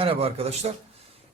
Merhaba arkadaşlar.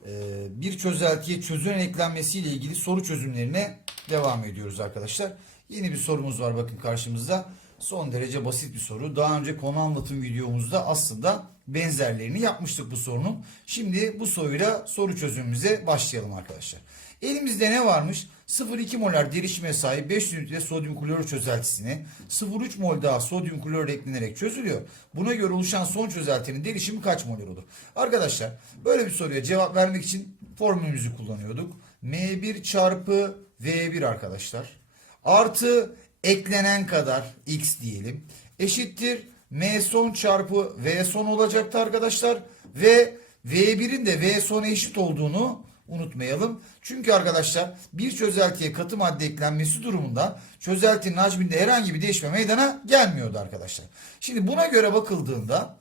Ee, bir çözeltiye çözünen eklenmesiyle ilgili soru çözümlerine devam ediyoruz arkadaşlar. Yeni bir sorumuz var bakın karşımızda. Son derece basit bir soru. Daha önce konu anlatım videomuzda aslında benzerlerini yapmıştık bu sorunun. Şimdi bu soruyla soru çözümümüze başlayalım arkadaşlar. Elimizde ne varmış? 0,2 molar derişime sahip 500 litre sodyum klorür çözeltisine 0,3 mol daha sodyum klorür eklenerek çözülüyor. Buna göre oluşan son çözeltinin derişimi kaç molar olur? Arkadaşlar böyle bir soruya cevap vermek için formülümüzü kullanıyorduk. M1 çarpı V1 arkadaşlar. Artı eklenen kadar x diyelim. Eşittir M son çarpı V son olacaktı arkadaşlar. Ve V1'in de V sona eşit olduğunu unutmayalım. Çünkü arkadaşlar bir çözeltiye katı madde eklenmesi durumunda çözeltinin hacminde herhangi bir değişme meydana gelmiyordu arkadaşlar. Şimdi buna göre bakıldığında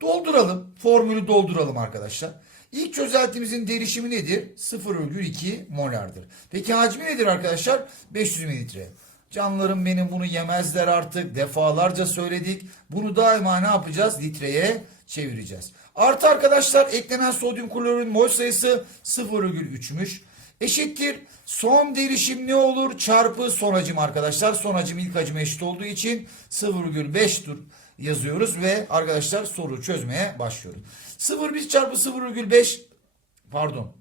dolduralım. Formülü dolduralım arkadaşlar. İlk çözeltimizin derişimi nedir? 0,2 molardır. Peki hacmi nedir arkadaşlar? 500 mililitre. Canlarım benim bunu yemezler artık. Defalarca söyledik. Bunu daima ne yapacağız? Litreye çevireceğiz. Artı arkadaşlar eklenen sodyum klorürün mol sayısı 0,3'müş. Eşittir. Son derişim ne olur? Çarpı son hacim arkadaşlar. Son hacim ilk hacim eşit olduğu için 0,5 dur yazıyoruz ve arkadaşlar soru çözmeye başlıyoruz. 0,1 çarpı 0,5 pardon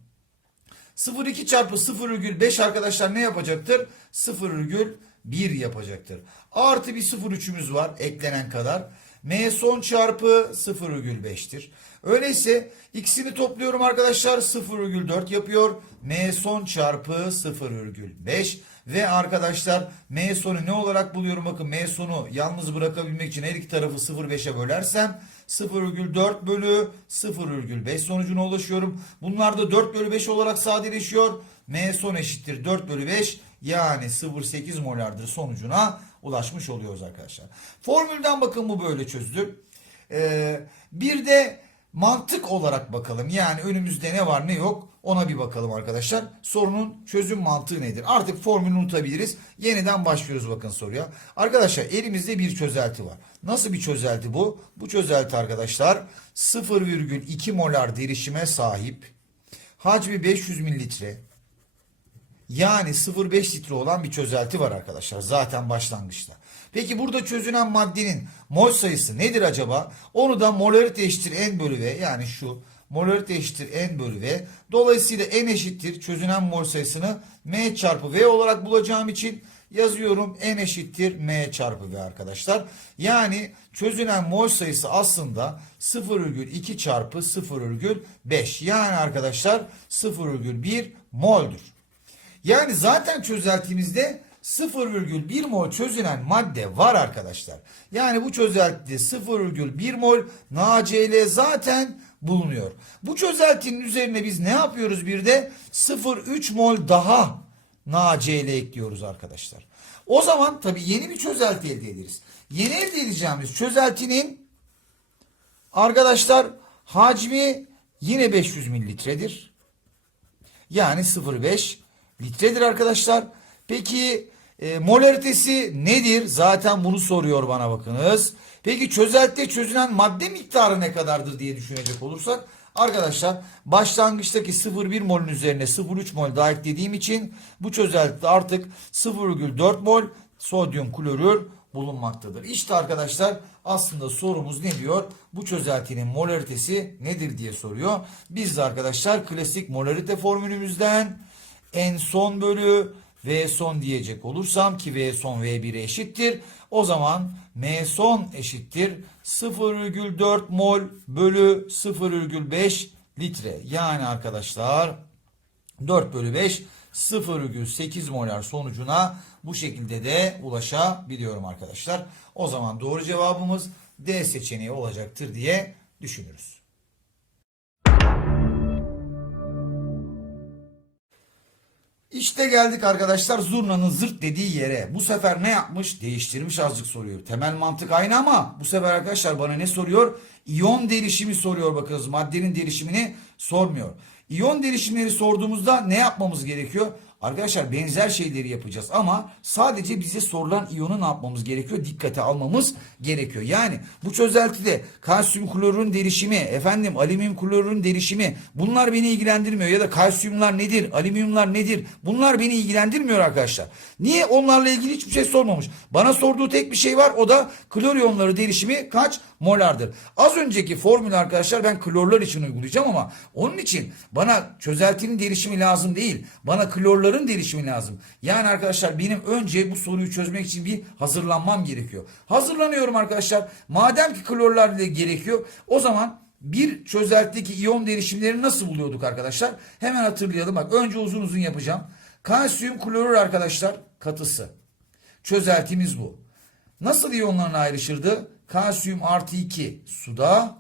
0,2 çarpı 0,5 arkadaşlar ne yapacaktır? 0,1 yapacaktır. Artı bir 0,3'ümüz var eklenen kadar. M son çarpı 0,5'tir. Öyleyse ikisini topluyorum arkadaşlar 0,4 yapıyor. M son çarpı 0,5 ve arkadaşlar M sonu ne olarak buluyorum? Bakın M sonu yalnız bırakabilmek için her iki tarafı 0,5'e bölersem 0,4 bölü 0,5 sonucuna ulaşıyorum. Bunlar da 4 bölü 5 olarak sadeleşiyor. M son eşittir 4 bölü 5 yani 0,8 molardır sonucuna ulaşmış oluyoruz arkadaşlar. Formülden bakın bu böyle çözdü. Ee, bir de mantık olarak bakalım. Yani önümüzde ne var ne yok ona bir bakalım arkadaşlar. Sorunun çözüm mantığı nedir? Artık formülü unutabiliriz. Yeniden başlıyoruz bakın soruya. Arkadaşlar elimizde bir çözelti var. Nasıl bir çözelti bu? Bu çözelti arkadaşlar 0,2 molar derişime sahip. Hacmi 500 mililitre. Yani 0,5 litre olan bir çözelti var arkadaşlar zaten başlangıçta. Peki burada çözünen maddenin mol sayısı nedir acaba? Onu da molarite eşittir n bölü v yani şu molarite eşittir n bölü v. Dolayısıyla n eşittir çözünen mol sayısını m çarpı v olarak bulacağım için yazıyorum n eşittir m çarpı v arkadaşlar. Yani çözünen mol sayısı aslında 0,2 çarpı 0,5 yani arkadaşlar 0,1 moldur. Yani zaten çözeltimizde 0,1 mol çözünen madde var arkadaşlar. Yani bu çözeltide 0,1 mol NaCl zaten bulunuyor. Bu çözeltinin üzerine biz ne yapıyoruz bir de 0,3 mol daha NaCl ekliyoruz arkadaşlar. O zaman tabii yeni bir çözelti elde ederiz. Yeni elde edeceğimiz çözeltinin arkadaşlar hacmi yine 500 mililitredir. Yani 0,5 litredir arkadaşlar. Peki e, molaritesi nedir? Zaten bunu soruyor bana bakınız. Peki çözeltide çözülen madde miktarı ne kadardır diye düşünecek olursak arkadaşlar başlangıçtaki 0,1 molün üzerine 0,3 mol daha eklediğim için bu çözeltide artık 0,4 mol sodyum klorür bulunmaktadır. İşte arkadaşlar aslında sorumuz ne diyor? Bu çözeltinin molaritesi nedir diye soruyor. Biz de arkadaşlar klasik molarite formülümüzden en son bölü V son diyecek olursam ki V son V1'e eşittir. O zaman M son eşittir 0,4 mol bölü 0,5 litre. Yani arkadaşlar 4 bölü 5 0,8 molar sonucuna bu şekilde de ulaşabiliyorum arkadaşlar. O zaman doğru cevabımız D seçeneği olacaktır diye düşünürüz. İşte geldik arkadaşlar zurnanın zırt dediği yere. Bu sefer ne yapmış? Değiştirmiş azıcık soruyor. Temel mantık aynı ama bu sefer arkadaşlar bana ne soruyor? İyon derişimi soruyor bakınız. Maddenin derişimini sormuyor. İyon derişimleri sorduğumuzda ne yapmamız gerekiyor? Arkadaşlar benzer şeyleri yapacağız ama sadece bize sorulan iyonu ne yapmamız gerekiyor? Dikkate almamız gerekiyor. Yani bu çözeltide kalsiyum klorürün derişimi, efendim alüminyum klorürün derişimi bunlar beni ilgilendirmiyor ya da kalsiyumlar nedir, alüminyumlar nedir? Bunlar beni ilgilendirmiyor arkadaşlar. Niye? Onlarla ilgili hiçbir şey sormamış. Bana sorduğu tek bir şey var o da klor iyonları derişimi kaç molardır? Az önceki formülü arkadaşlar ben klorlar için uygulayacağım ama onun için bana çözeltinin derişimi lazım değil. Bana klorların derişimi lazım. Yani arkadaşlar benim önce bu soruyu çözmek için bir hazırlanmam gerekiyor. Hazırlanıyorum arkadaşlar. Madem ki klorlar da gerekiyor o zaman bir çözeltideki iyon derişimleri nasıl buluyorduk arkadaşlar? Hemen hatırlayalım. Bak önce uzun uzun yapacağım. Kalsiyum klorür arkadaşlar katısı. Çözeltimiz bu. Nasıl iyonlarına ayrışırdı? Kalsiyum artı 2 suda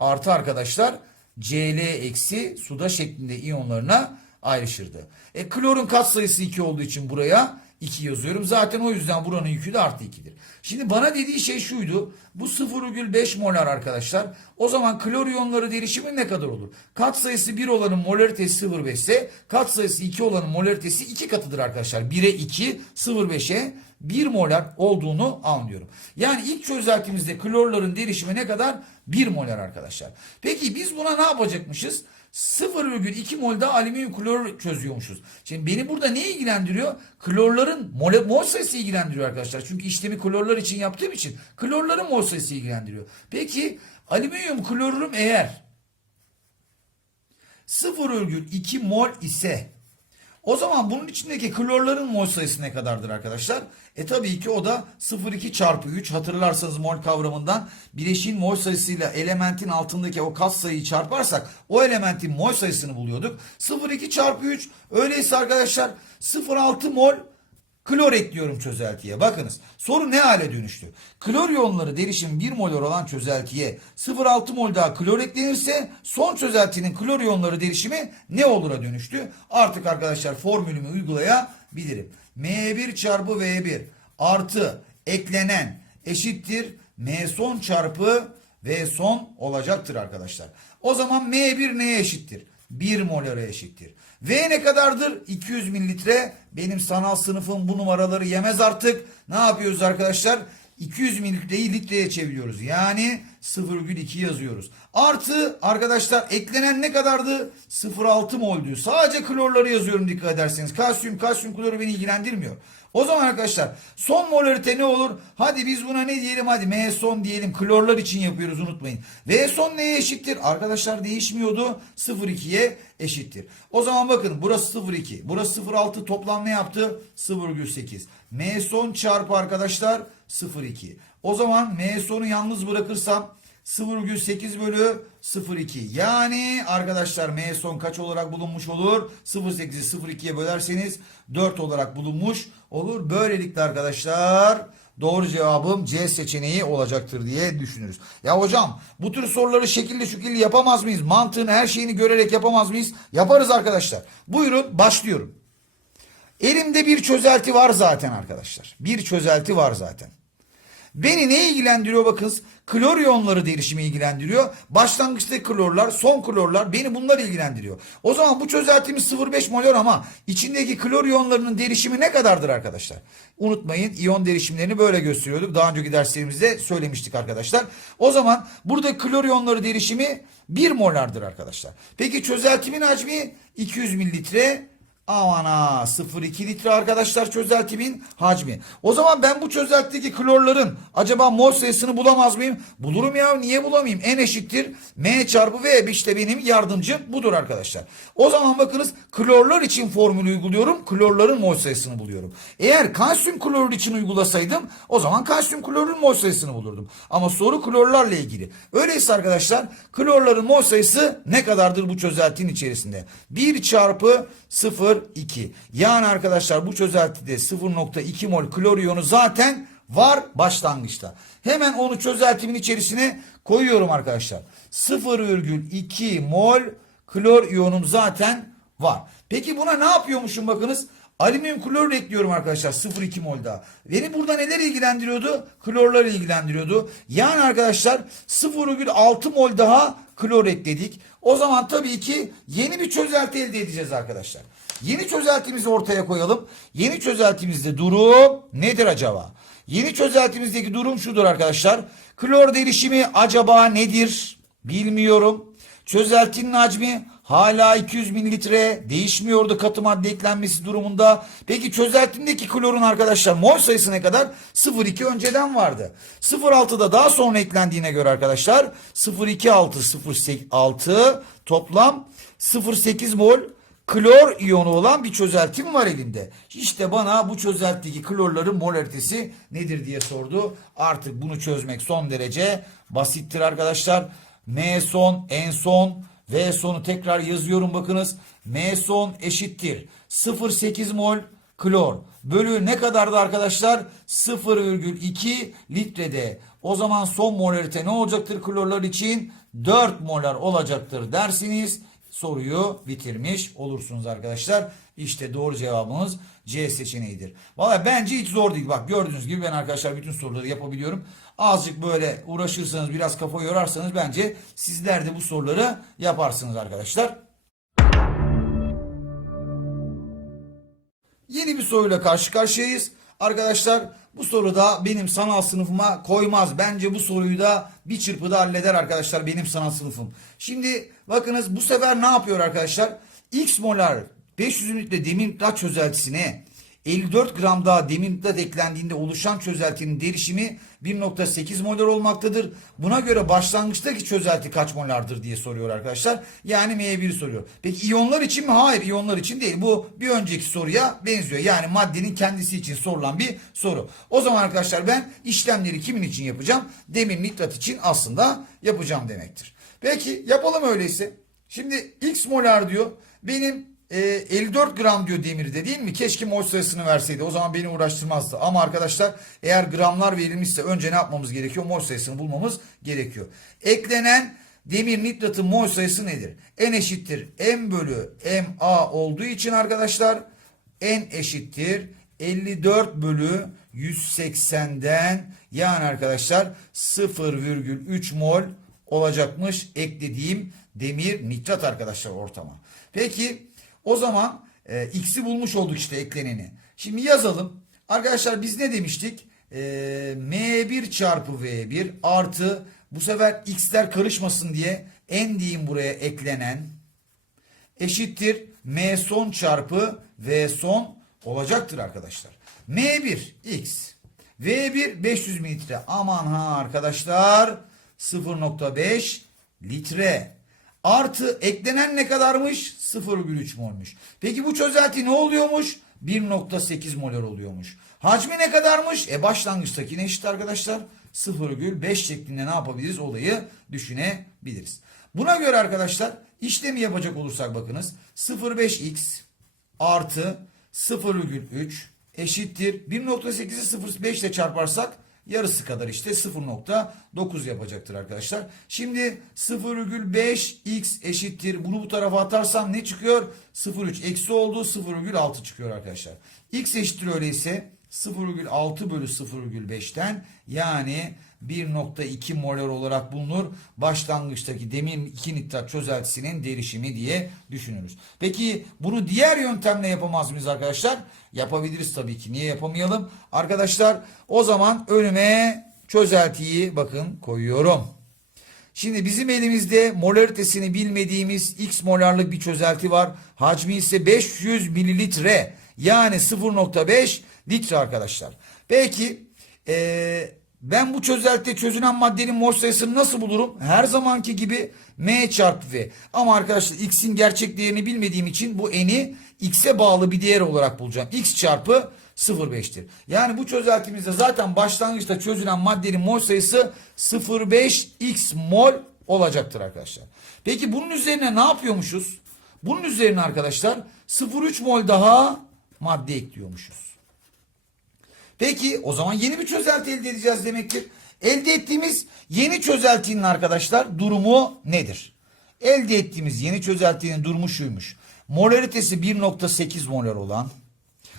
artı arkadaşlar Cl eksi suda şeklinde iyonlarına ayrışırdı. E klorun katsayısı 2 olduğu için buraya 2 yazıyorum. Zaten o yüzden buranın yükü de artı 2'dir. Şimdi bana dediği şey şuydu. Bu 0,5 molar arkadaşlar. O zaman klor iyonları derişimi ne kadar olur? Katsayısı 1 olanın molaritesi 0,5 ise katsayısı 2 olanın molaritesi 2 katıdır arkadaşlar. 1'e 2, 0,5'e 1 molar olduğunu anlıyorum. Yani ilk çözeltimizde klorların derişimi ne kadar? 1 molar arkadaşlar. Peki biz buna ne yapacakmışız? 0,2 mol da alüminyum klor çözüyormuşuz. Şimdi beni burada ne ilgilendiriyor? Klorların mol, mol sayısı ilgilendiriyor arkadaşlar. Çünkü işlemi klorlar için yaptığım için klorların mol sayısı ilgilendiriyor. Peki alüminyum klorürüm eğer 0,2 mol ise o zaman bunun içindeki klorların mol sayısı ne kadardır arkadaşlar? E tabii ki o da 0,2 çarpı 3 hatırlarsanız mol kavramından bileşiğin mol sayısıyla elementin altındaki o kat sayıyı çarparsak o elementin mol sayısını buluyorduk. 0,2 çarpı 3 öyleyse arkadaşlar 0,6 mol klor ekliyorum çözeltiye. Bakınız soru ne hale dönüştü? Klor iyonları derişim 1 molar olan çözeltiye 0,6 mol daha klor eklenirse son çözeltinin klor iyonları derişimi ne olura dönüştü? Artık arkadaşlar formülümü uygulayabilirim. M1 çarpı V1 artı eklenen eşittir M son çarpı V son olacaktır arkadaşlar. O zaman M1 neye eşittir? 1 molara eşittir. V ne kadardır? 200 mililitre. Benim sanal sınıfım bu numaraları yemez artık. Ne yapıyoruz arkadaşlar? 200 mililitreyi litreye çeviriyoruz. Yani 0,2 yazıyoruz. Artı arkadaşlar eklenen ne kadardı? 0,6 moldü. Sadece klorları yazıyorum dikkat ederseniz. Kalsiyum, kalsiyum kloru beni ilgilendirmiyor. O zaman arkadaşlar son molarite ne olur? Hadi biz buna ne diyelim? Hadi M son diyelim. Klorlar için yapıyoruz unutmayın. V son neye eşittir? Arkadaşlar değişmiyordu. 0,2'ye eşittir. O zaman bakın burası 0,2. Burası 0,6 toplam ne yaptı? 0,8. M son çarpı arkadaşlar 0,2. O zaman M sonu yalnız bırakırsam 0,8 bölü 0,2. Yani arkadaşlar M son kaç olarak bulunmuş olur? 0,8'i 0,2'ye bölerseniz 4 olarak bulunmuş olur. Böylelikle arkadaşlar doğru cevabım C seçeneği olacaktır diye düşünürüz. Ya hocam bu tür soruları şekilli şekilli yapamaz mıyız? Mantığını her şeyini görerek yapamaz mıyız? Yaparız arkadaşlar. Buyurun başlıyorum. Elimde bir çözelti var zaten arkadaşlar. Bir çözelti var zaten. Beni ne ilgilendiriyor bakınız? Klor iyonları derişimi ilgilendiriyor. Başlangıçtaki klorlar, son klorlar beni bunlar ilgilendiriyor. O zaman bu çözeltimiz 0,5 molor ama içindeki klor iyonlarının derişimi ne kadardır arkadaşlar? Unutmayın iyon derişimlerini böyle gösteriyorduk. Daha önceki derslerimizde söylemiştik arkadaşlar. O zaman burada klor iyonları derişimi 1 molardır arkadaşlar. Peki çözeltimin hacmi 200 mililitre Aman ha 0,2 litre arkadaşlar çözeltimin hacmi. O zaman ben bu çözeltideki klorların acaba mol sayısını bulamaz mıyım? Bulurum ya niye bulamayayım? N eşittir M çarpı V işte benim yardımcım budur arkadaşlar. O zaman bakınız klorlar için formülü uyguluyorum. Klorların mol sayısını buluyorum. Eğer kalsiyum klorür için uygulasaydım o zaman kalsiyum klorürün mol sayısını bulurdum. Ama soru klorlarla ilgili. Öyleyse arkadaşlar klorların mol sayısı ne kadardır bu çözeltinin içerisinde? 1 çarpı 0,2. Yani arkadaşlar bu çözeltide 0,2 mol klor iyonu zaten var başlangıçta. Hemen onu çözeltimin içerisine koyuyorum arkadaşlar. 0,2 mol klor iyonum zaten var. Peki buna ne yapıyormuşum bakınız. Alüminyum klor ekliyorum arkadaşlar 0,2 mol daha. Beni burada neler ilgilendiriyordu? Klorlar ilgilendiriyordu. Yani arkadaşlar 0,6 mol daha klor ekledik. O zaman tabii ki yeni bir çözelti elde edeceğiz arkadaşlar. Yeni çözeltimizi ortaya koyalım. Yeni çözeltimizde durum nedir acaba? Yeni çözeltimizdeki durum şudur arkadaşlar. Klor derişimi acaba nedir? Bilmiyorum. Çözeltinin hacmi hala 200 mililitre değişmiyordu katı madde eklenmesi durumunda. Peki çözeltindeki klorun arkadaşlar mol sayısı ne kadar? 0,2 önceden vardı. 0,6'da daha sonra eklendiğine göre arkadaşlar 0,26 0,6 toplam 0,8 mol klor iyonu olan bir çözeltim var elinde. İşte bana bu çözeltideki klorların molaritesi nedir diye sordu. Artık bunu çözmek son derece basittir arkadaşlar. M son, en son, V sonu tekrar yazıyorum bakınız. M son eşittir 0,8 mol klor bölü ne kadardı arkadaşlar? 0,2 litrede. O zaman son molarite ne olacaktır klorlar için? 4 molar olacaktır dersiniz. Soruyu bitirmiş olursunuz arkadaşlar. İşte doğru cevabımız C seçeneğidir. Valla bence hiç zor değil. Bak gördüğünüz gibi ben arkadaşlar bütün soruları yapabiliyorum. Azıcık böyle uğraşırsanız biraz kafa yorarsanız bence sizler de bu soruları yaparsınız arkadaşlar. Yeni bir soruyla karşı karşıyayız. Arkadaşlar bu soru da benim sanal sınıfıma koymaz. Bence bu soruyu da bir çırpıda halleder arkadaşlar benim sanal sınıfım. Şimdi bakınız bu sefer ne yapıyor arkadaşlar? X molar 500 ünite demir nitrat çözeltisine 54 gram daha demir nitrat eklendiğinde oluşan çözeltinin derişimi 1.8 molar olmaktadır. Buna göre başlangıçtaki çözelti kaç molardır diye soruyor arkadaşlar. Yani M1 soruyor. Peki iyonlar için mi? Hayır iyonlar için değil. Bu bir önceki soruya benziyor. Yani maddenin kendisi için sorulan bir soru. O zaman arkadaşlar ben işlemleri kimin için yapacağım? Demir nitrat için aslında yapacağım demektir. Peki yapalım öyleyse. Şimdi x molar diyor. Benim e, 54 gram diyor demirde değil mi? Keşke mol sayısını verseydi. O zaman beni uğraştırmazdı. Ama arkadaşlar eğer gramlar verilmişse önce ne yapmamız gerekiyor? Mol sayısını bulmamız gerekiyor. Eklenen demir nitratın mol sayısı nedir? N eşittir M bölü MA olduğu için arkadaşlar N eşittir 54 bölü 180'den yani arkadaşlar 0,3 mol olacakmış eklediğim demir nitrat arkadaşlar ortama. Peki o zaman e, x'i bulmuş olduk işte ekleneni. Şimdi yazalım. Arkadaşlar biz ne demiştik? E, M1 çarpı V1 artı bu sefer x'ler karışmasın diye n diyeyim buraya eklenen eşittir M son çarpı V son olacaktır arkadaşlar. M1 x V1 500 mililitre. Aman ha arkadaşlar 0.5 litre. Artı eklenen ne kadarmış? 0,3 molmuş. Peki bu çözelti ne oluyormuş? 1.8 molar oluyormuş. Hacmi ne kadarmış? E başlangıçtakine eşit arkadaşlar. 0,5 şeklinde ne yapabiliriz? Olayı düşünebiliriz. Buna göre arkadaşlar işlemi yapacak olursak bakınız 0,5x artı 0,3 eşittir. 1.8'i 0,5 ile çarparsak yarısı kadar işte 0.9 yapacaktır arkadaşlar. Şimdi 0,5x eşittir. Bunu bu tarafa atarsam ne çıkıyor? 0,3 eksi oldu 0,6 çıkıyor arkadaşlar. x eşittir öyleyse 0,6 bölü 0,5'ten yani 1.2 molar olarak bulunur. Başlangıçtaki demir 2 nitrat çözeltisinin derişimi diye düşünürüz. Peki bunu diğer yöntemle yapamaz mıyız arkadaşlar? Yapabiliriz tabii ki. Niye yapamayalım? Arkadaşlar o zaman önüme çözeltiyi bakın koyuyorum. Şimdi bizim elimizde molaritesini bilmediğimiz x molarlık bir çözelti var. Hacmi ise 500 mililitre. Yani 0.5 litre arkadaşlar. Peki ee, ben bu çözeltide çözünen maddenin mol sayısını nasıl bulurum? Her zamanki gibi M çarpı V. Ama arkadaşlar x'in gerçek değerini bilmediğim için bu n'i x'e bağlı bir değer olarak bulacağım. x çarpı 0,5'tir. Yani bu çözeltimizde zaten başlangıçta çözülen maddenin mol sayısı 0,5x mol olacaktır arkadaşlar. Peki bunun üzerine ne yapıyormuşuz? Bunun üzerine arkadaşlar 0,3 mol daha madde ekliyormuşuz. Peki o zaman yeni bir çözelti elde edeceğiz demektir. Elde ettiğimiz yeni çözeltinin arkadaşlar durumu nedir? Elde ettiğimiz yeni çözeltinin durumu şuymuş. Molaritesi 1.8 molar olan,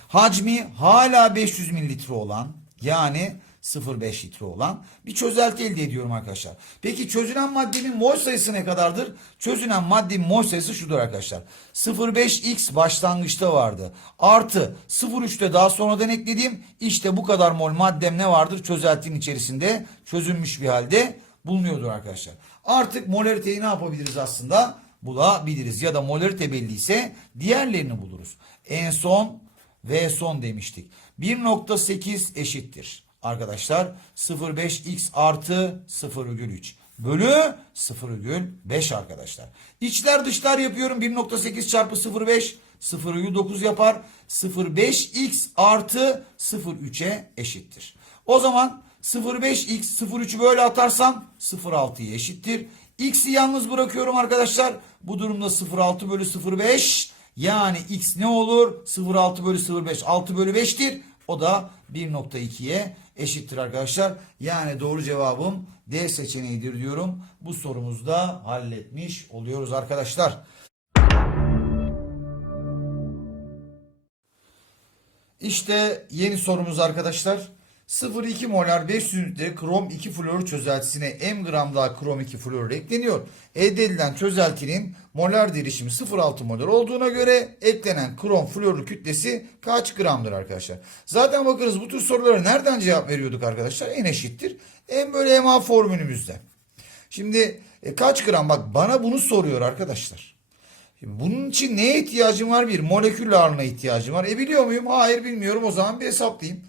hacmi hala 500 mililitre olan yani 0,5 litre olan bir çözelti elde ediyorum arkadaşlar. Peki çözünen maddenin mol sayısı ne kadardır? Çözünen maddenin mol sayısı şudur arkadaşlar. 0,5x başlangıçta vardı. Artı 0,3'te daha sonradan eklediğim işte bu kadar mol maddem ne vardır? Çözeltinin içerisinde çözülmüş bir halde bulunuyordur arkadaşlar. Artık molariteyi ne yapabiliriz aslında? Bulabiliriz. Ya da molarite belliyse diğerlerini buluruz. En son ve son demiştik. 1.8 eşittir. Arkadaşlar 0.5x artı 0,3 bölü 0,5 arkadaşlar. İçler dışlar yapıyorum. 1.8 çarpı 0,5 0,9 yapar. 0,5x artı 0,3'e eşittir. O zaman 0,5x 0,3'ü böyle atarsam 0,6'ya eşittir. X'i yalnız bırakıyorum arkadaşlar. Bu durumda 0,6 bölü 0,5 yani x ne olur? 0,6 bölü 0,5 6 bölü 5'tir. O da 1.2'ye eşittir arkadaşlar. Yani doğru cevabım D seçeneğidir diyorum. Bu sorumuzda halletmiş oluyoruz arkadaşlar. İşte yeni sorumuz arkadaşlar. 0,2 molar 500 litre krom 2 florür çözeltisine m gram daha krom 2 florür ekleniyor. Elde edilen çözeltinin molar derişimi 0,6 molar olduğuna göre eklenen krom florür kütlesi kaç gramdır arkadaşlar? Zaten bakınız bu tür sorulara nereden cevap veriyorduk arkadaşlar? N eşittir. M bölü MA formülümüzde. Şimdi e, kaç gram? Bak bana bunu soruyor arkadaşlar. Bunun için neye ihtiyacım var? Bir molekül ağırlığına ihtiyacım var. E biliyor muyum? Hayır bilmiyorum. O zaman bir hesaplayayım.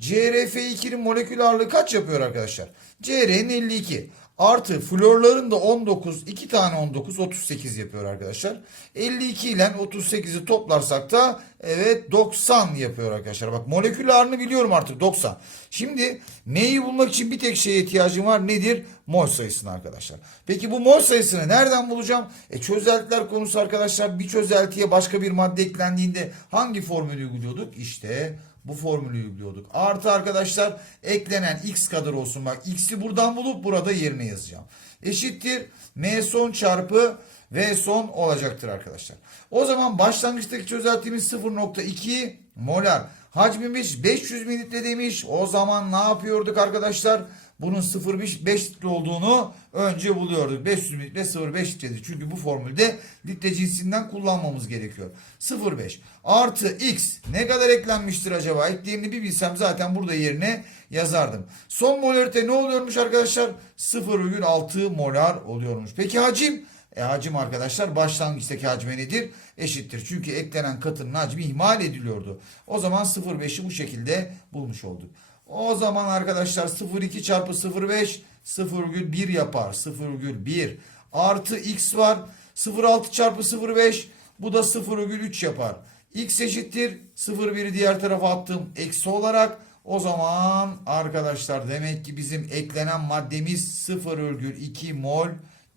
CRF2'nin molekül ağırlığı kaç yapıyor arkadaşlar? CR'nin 52. Artı florların da 19. 2 tane 19 38 yapıyor arkadaşlar. 52 ile 38'i toplarsak da evet 90 yapıyor arkadaşlar. Bak molekül ağırlığını biliyorum artık 90. Şimdi M'yi bulmak için bir tek şeye ihtiyacım var. Nedir? Mol sayısını arkadaşlar. Peki bu mol sayısını nereden bulacağım? E çözeltiler konusu arkadaşlar. Bir çözeltiye başka bir madde eklendiğinde hangi formülü uyguluyorduk? İşte bu formülü uyguluyorduk. Artı arkadaşlar eklenen x kadar olsun. Bak x'i buradan bulup burada yerine yazacağım. Eşittir m son çarpı v son olacaktır arkadaşlar. O zaman başlangıçtaki çözeltimiz 0.2 molar. Hacmimiz 500 mililitre demiş. O zaman ne yapıyorduk arkadaşlar? Bunun 0,5 litre olduğunu önce buluyorduk. 500 mililitre 0,5 litredir. Çünkü bu formülde litre cinsinden kullanmamız gerekiyor. 0,5 artı x ne kadar eklenmiştir acaba? Ekleyenini bir bilsem zaten burada yerine yazardım. Son molarite ne oluyormuş arkadaşlar? 0,6 molar oluyormuş. Peki hacim? E hacim arkadaşlar başlangıçtaki hacme nedir? Eşittir. Çünkü eklenen katının hacmi ihmal ediliyordu. O zaman 0,5'i bu şekilde bulmuş olduk. O zaman arkadaşlar 0,2 çarpı 0,5 0,1 yapar. 0,1 artı x var. 0,6 çarpı 0,5 bu da 0,3 yapar. x eşittir 0,1'i diğer tarafa attım. Eksi olarak o zaman arkadaşlar demek ki bizim eklenen maddemiz 0,2 mol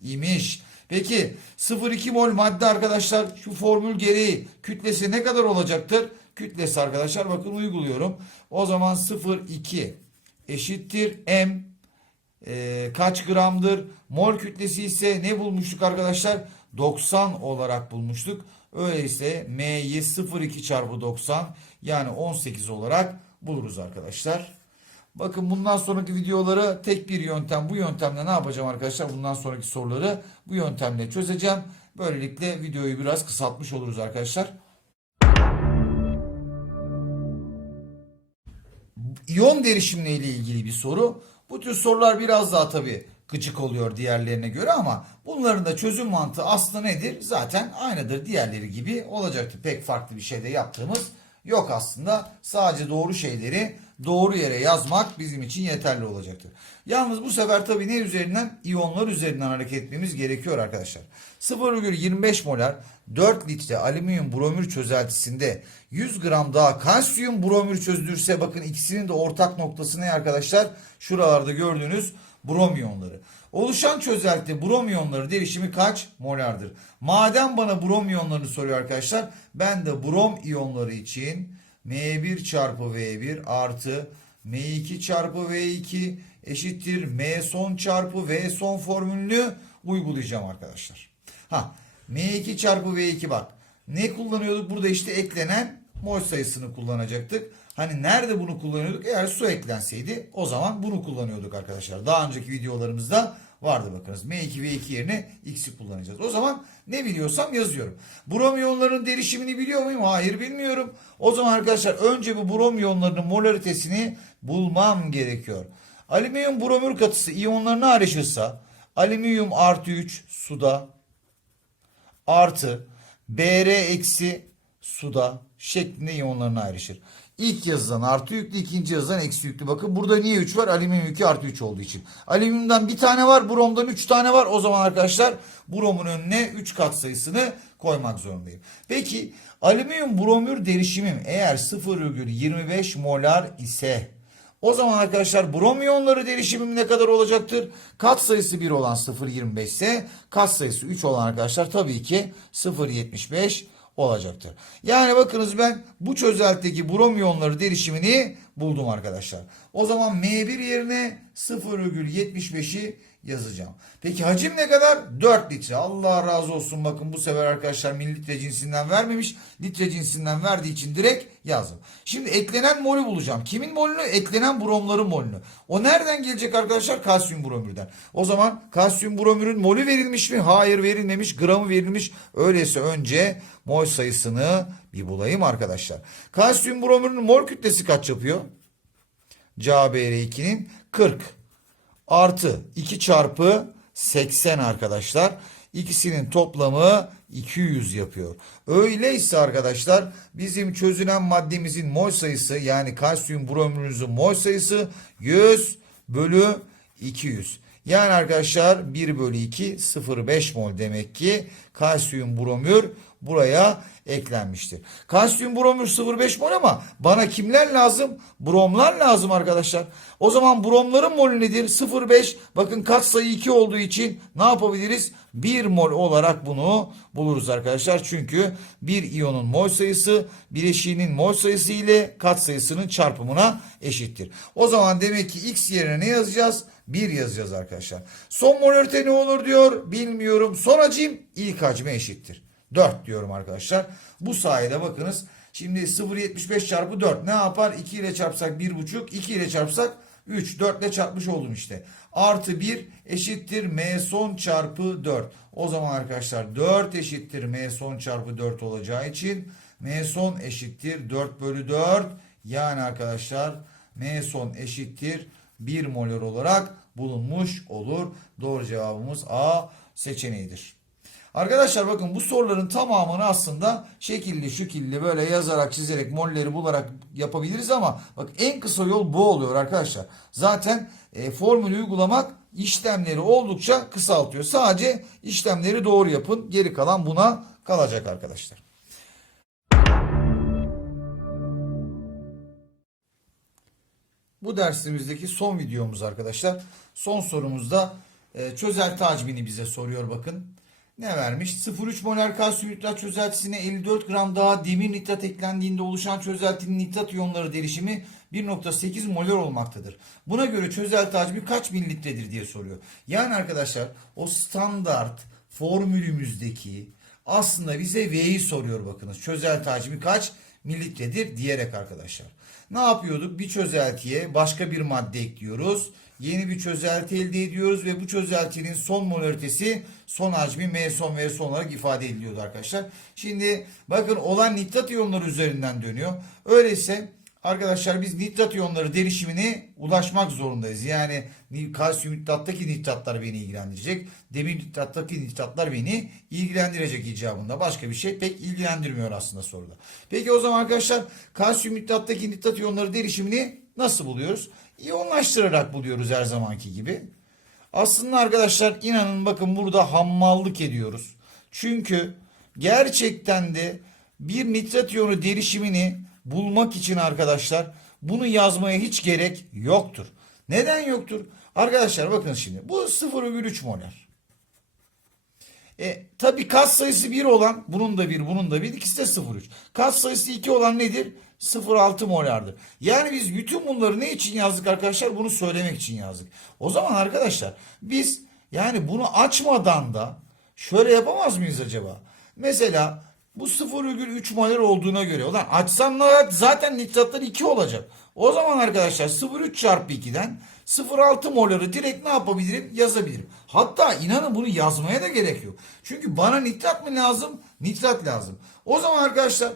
imiş. Peki 0,2 mol madde arkadaşlar şu formül gereği kütlesi ne kadar olacaktır? Kütlesi arkadaşlar bakın uyguluyorum. O zaman 0,2 eşittir m e, kaç gramdır? Mol kütlesi ise ne bulmuştuk arkadaşlar? 90 olarak bulmuştuk. Öyleyse m'yi 0,2 çarpı 90 yani 18 olarak buluruz arkadaşlar. Bakın bundan sonraki videoları tek bir yöntem. Bu yöntemle ne yapacağım arkadaşlar? Bundan sonraki soruları bu yöntemle çözeceğim. Böylelikle videoyu biraz kısaltmış oluruz arkadaşlar. İyon derişimle ile ilgili bir soru. Bu tür sorular biraz daha tabii gıcık oluyor diğerlerine göre ama bunların da çözüm mantığı aslında nedir? Zaten aynıdır diğerleri gibi olacaktır. Pek farklı bir şey de yaptığımız yok aslında. Sadece doğru şeyleri doğru yere yazmak bizim için yeterli olacaktır. Yalnız bu sefer tabii ne üzerinden? İyonlar üzerinden hareket etmemiz gerekiyor arkadaşlar. 0,25 molar 4 litre alüminyum bromür çözeltisinde 100 gram daha kalsiyum bromür çözülürse bakın ikisinin de ortak noktası ne arkadaşlar? Şuralarda gördüğünüz brom iyonları. Oluşan çözelti brom iyonları derişimi kaç molardır? Madem bana brom iyonlarını soruyor arkadaşlar ben de brom iyonları için M1 çarpı V1 artı M2 çarpı V2 eşittir M son çarpı V son formülünü uygulayacağım arkadaşlar. Ha M2 çarpı V2 bak. Ne kullanıyorduk? Burada işte eklenen mol sayısını kullanacaktık. Hani nerede bunu kullanıyorduk? Eğer su eklenseydi o zaman bunu kullanıyorduk arkadaşlar. Daha önceki videolarımızda vardı bakınız. M2 ve 2 yerine X'i kullanacağız. O zaman ne biliyorsam yazıyorum. Brom iyonlarının derişimini biliyor muyum? Hayır bilmiyorum. O zaman arkadaşlar önce bu brom iyonlarının molaritesini bulmam gerekiyor. Alüminyum bromür katısı iyonlarına ayrışırsa alüminyum artı 3 suda artı Br eksi suda şeklinde iyonlarına ayrışır. İlk yazılan artı yüklü, ikinci yazılan eksi yüklü. Bakın burada niye 3 var? Alüminyum yükü artı 3 olduğu için. Alüminyumdan bir tane var, bromdan 3 tane var. O zaman arkadaşlar bromun önüne 3 kat sayısını koymak zorundayım. Peki alüminyum bromür derişimim eğer 0,25 molar ise o zaman arkadaşlar brom iyonları derişimim ne kadar olacaktır? Kat sayısı 1 olan 0.25 ise kat sayısı 3 olan arkadaşlar tabii ki 0.75 olacaktır. Yani bakınız ben bu çözeltideki brom iyonları derişimini buldum arkadaşlar. O zaman M1 yerine 0,75'i yazacağım. Peki hacim ne kadar? 4 litre. Allah razı olsun bakın bu sefer arkadaşlar mililitre cinsinden vermemiş. Litre cinsinden verdiği için direkt yazdım. Şimdi eklenen molü bulacağım. Kimin molünü? Eklenen bromların molünü. O nereden gelecek arkadaşlar? Kalsiyum bromürden. O zaman kalsiyum bromürün molü verilmiş mi? Hayır verilmemiş. Gramı verilmiş. Öyleyse önce mol sayısını bir bulayım arkadaşlar. Kalsiyum bromürün mol kütlesi kaç yapıyor? CaBr2'nin 40 artı 2 çarpı 80 arkadaşlar. İkisinin toplamı 200 yapıyor. Öyleyse arkadaşlar bizim çözülen maddemizin mol sayısı yani kalsiyum bromürümüzün mol sayısı 100 bölü 200. Yani arkadaşlar 1 bölü 2 0,5 mol demek ki kalsiyum bromür buraya eklenmiştir. Kalsiyum bromür 0,5 mol ama bana kimler lazım? Bromlar lazım arkadaşlar. O zaman bromların molü nedir? 0,5. Bakın katsayı 2 olduğu için ne yapabiliriz? 1 mol olarak bunu buluruz arkadaşlar. Çünkü bir iyonun mol sayısı bileşiğinin mol sayısı ile katsayısının çarpımına eşittir. O zaman demek ki x yerine ne yazacağız? 1 yazacağız arkadaşlar. Son molarite ne olur diyor? Bilmiyorum. Son hacim ilk hacme eşittir. 4 diyorum arkadaşlar. Bu sayede bakınız. Şimdi 0.75 çarpı 4 ne yapar? 2 ile çarpsak 1.5. 2 ile çarpsak 3. 4 ile çarpmış oldum işte. Artı 1 eşittir m son çarpı 4. O zaman arkadaşlar 4 eşittir m son çarpı 4 olacağı için m son eşittir 4 bölü 4. Yani arkadaşlar m son eşittir 1 molar olarak bulunmuş olur. Doğru cevabımız A seçeneğidir. Arkadaşlar bakın bu soruların tamamını aslında şekilli şükilli böyle yazarak çizerek molleri bularak yapabiliriz ama bak en kısa yol bu oluyor arkadaşlar. Zaten e, formülü uygulamak işlemleri oldukça kısaltıyor. Sadece işlemleri doğru yapın. Geri kalan buna kalacak arkadaşlar. Bu dersimizdeki son videomuz arkadaşlar. Son sorumuzda e, çözelti hacmini bize soruyor bakın. Ne vermiş? 0,3 molar kalsiyum nitrat çözeltisine 54 gram daha demir nitrat eklendiğinde oluşan çözeltinin nitrat iyonları derişimi 1.8 molar olmaktadır. Buna göre çözelti hacmi kaç mililitredir diye soruyor. Yani arkadaşlar o standart formülümüzdeki aslında bize V'yi soruyor bakınız. Çözelti hacmi kaç mililitredir diyerek arkadaşlar. Ne yapıyorduk? Bir çözeltiye başka bir madde ekliyoruz. Yeni bir çözelti elde ediyoruz ve bu çözeltinin son molaritesi son hacmi M son V son olarak ifade ediliyordu arkadaşlar. Şimdi bakın olan nitrat iyonları üzerinden dönüyor. Öyleyse arkadaşlar biz nitrat iyonları derişimine ulaşmak zorundayız. Yani kalsiyum nitrattaki nitratlar beni ilgilendirecek. Demir nitrattaki nitratlar beni ilgilendirecek icabında. Başka bir şey pek ilgilendirmiyor aslında soruda. Peki o zaman arkadaşlar kalsiyum nitrattaki nitrat iyonları derişimini nasıl buluyoruz? İyonlaştırarak buluyoruz her zamanki gibi. Aslında arkadaşlar inanın bakın burada hammallık ediyoruz. Çünkü gerçekten de bir nitrat iyonu derişimini bulmak için arkadaşlar bunu yazmaya hiç gerek yoktur. Neden yoktur? Arkadaşlar bakın şimdi bu 0,3 molar. E, tabi kat sayısı 1 olan bunun da 1 bunun da 1 ikisi de 0,3. Kat sayısı 2 olan nedir? 0,6 molardır. Yani biz bütün bunları ne için yazdık arkadaşlar? Bunu söylemek için yazdık. O zaman arkadaşlar biz yani bunu açmadan da şöyle yapamaz mıyız acaba? Mesela bu 0,3 molar olduğuna göre ulan açsam da zaten nitratlar 2 olacak. O zaman arkadaşlar 0,3 çarpı 2'den 0,6 moları direkt ne yapabilirim? Yazabilirim. Hatta inanın bunu yazmaya da gerek yok. Çünkü bana nitrat mı lazım? Nitrat lazım. O zaman arkadaşlar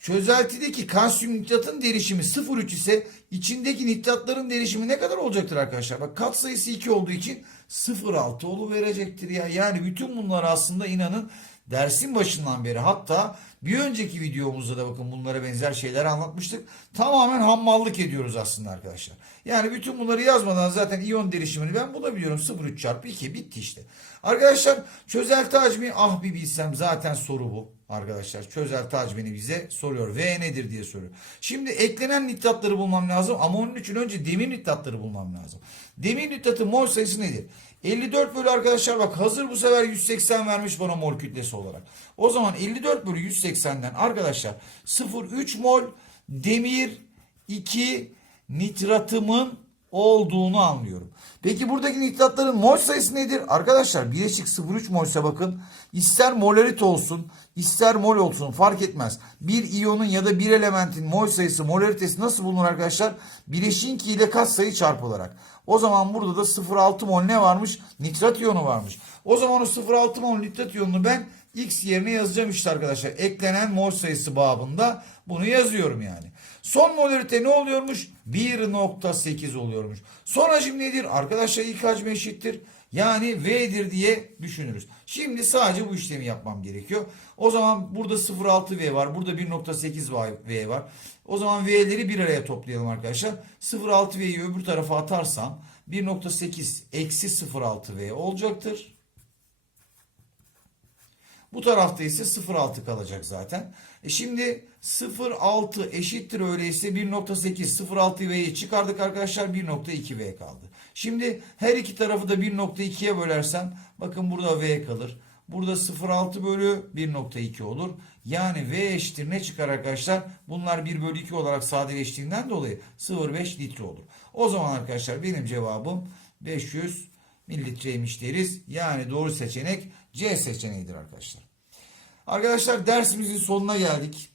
çözeltideki kalsiyum nitratın derişimi 0,3 ise içindeki nitratların derişimi ne kadar olacaktır arkadaşlar? Bak kat sayısı 2 olduğu için 0,6 olu verecektir ya. Yani bütün bunlar aslında inanın dersin başından beri hatta bir önceki videomuzda da bakın bunlara benzer şeyler anlatmıştık. Tamamen hammallık ediyoruz aslında arkadaşlar. Yani bütün bunları yazmadan zaten iyon derişimini ben bulabiliyorum. 0,3 çarpı 2 bitti işte. Arkadaşlar çözelti hacmi ah bir bilsem zaten soru bu. Arkadaşlar çözelti hacmini bize soruyor. V nedir diye soruyor. Şimdi eklenen nitratları bulmam lazım ama onun için önce demir nitratları bulmam lazım. Demir nitratı mol sayısı nedir? 54 bölü arkadaşlar bak hazır bu sefer 180 vermiş bana mol kütlesi olarak. O zaman 54 bölü 180'den arkadaşlar 0,3 mol demir 2 nitratımın olduğunu anlıyorum. Peki buradaki nitratların mol sayısı nedir? Arkadaşlar bileşik 0,3 molse bakın ister molarit olsun ister mol olsun fark etmez. Bir iyonun ya da bir elementin mol sayısı molaritesi nasıl bulunur arkadaşlar? Bileşiğin ki ile katsayı çarpılarak. O zaman burada da 0,6 mol ne varmış? Nitrat iyonu varmış. O zaman o 0,6 mol nitrat iyonunu ben X yerine yazacağım işte arkadaşlar. Eklenen mol sayısı babında bunu yazıyorum yani. Son molarite ne oluyormuş? 1.8 oluyormuş. Son hacim nedir? Arkadaşlar ilk hacmi eşittir. Yani V'dir diye düşünürüz. Şimdi sadece bu işlemi yapmam gerekiyor. O zaman burada 0.6 V var. Burada 1.8 V var. O zaman V'leri bir araya toplayalım arkadaşlar. 0.6 V'yi öbür tarafa atarsam 1.8 eksi 0.6 V olacaktır. Bu tarafta ise 0.6 kalacak zaten. E şimdi 0.6 eşittir öyleyse 1.8 0.6V'yi çıkardık arkadaşlar 1.2V kaldı. Şimdi her iki tarafı da 1.2'ye bölersem bakın burada V kalır. Burada 0.6 bölü 1.2 olur. Yani V eşittir ne çıkar arkadaşlar? Bunlar 1 bölü 2 olarak sadeleştiğinden dolayı 0.5 litre olur. O zaman arkadaşlar benim cevabım 500 mililitreymiş deriz. Yani doğru seçenek C seçeneğidir arkadaşlar. Arkadaşlar dersimizin sonuna geldik.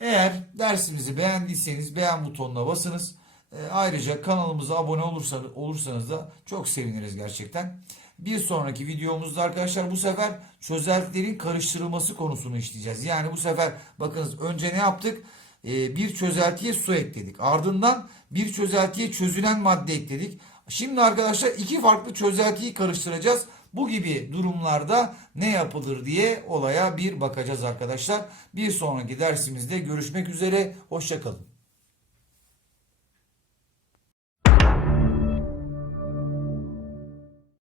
Eğer dersimizi beğendiyseniz beğen butonuna basınız. E, ayrıca kanalımıza abone olursanız, olursanız da çok seviniriz gerçekten. Bir sonraki videomuzda arkadaşlar bu sefer çözeltilerin karıştırılması konusunu işleyeceğiz. Yani bu sefer bakınız önce ne yaptık? E, bir çözeltiye su ekledik. Ardından bir çözeltiye çözülen madde ekledik. Şimdi arkadaşlar iki farklı çözeltiyi karıştıracağız. Bu gibi durumlarda ne yapılır diye olaya bir bakacağız arkadaşlar. Bir sonraki dersimizde görüşmek üzere. Hoşçakalın.